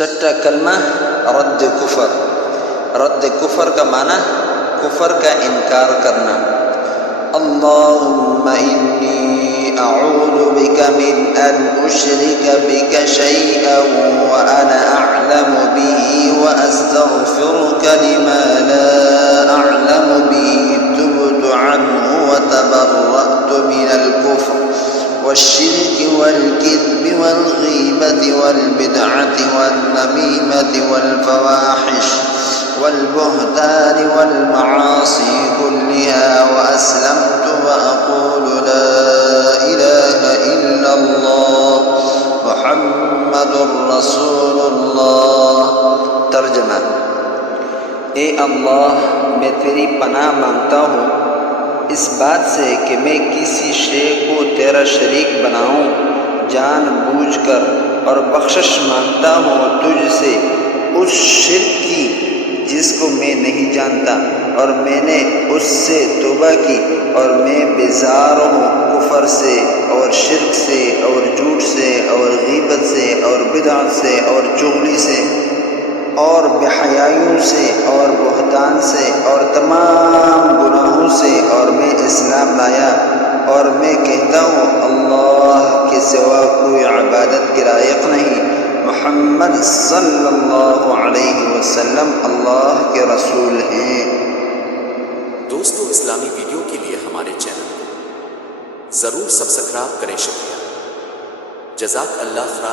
छठा कलमा रद्द कुफर। रद्द कुफर का माना कुफर का इनकार करना। अल्लाहुम्मा इन्नी अऊज़ु बिका मिन अन उश्रिका बिका शैअन व अना अअलमु बिही व अस्तग़फिरुका लिमा ला अअलमु बिही तुब्तु अन्हु व तबर्रअतु मिनल कुफ्र वश्शिर्कि वल किज़्बि वल गीबति वल बिदअति वन नमीमति वल फवाहिश वल बुहतानि वल मआसी कुल्लिहा व अस्लमतु व अक़ूलु ला इलाहा इल्लल्लाह मुहम्मदुर रसूलुल्लाह। तर्जुमा: ए अल्लाह, मैं तेरी पनाह मांगता हूँ इस बात से कि मैं किसी शे को तेरा शरीक बनाऊं जानबूझकर, और बख्शिश मांगता हूँ तुझसे उस शिर्क की जिसको मैं नहीं जानता, और मैंने उससे तौबा की, और मैं बेजार हूँ कुफर से और शिर्क से और झूठ से और गीबत से और बिदअत से और चुगली से और बेहयाइयों से और बुहतान से और तमाम गुनाहों से, और मैं इस्लाम लाया और मैं कहता हूँ अल्लाह के सिवा कोई इबादत के लायक नहीं, मोहम्मद सल्लल्लाहु अलैहि वसल्लम अल्लाह के रसूल हैं। दोस्तों, इस्लामी वीडियो के लिए हमारे चैनल को ज़रूर सब्सक्राइब करें। शुक्रिया। जज़ाक अल्लाह खैर।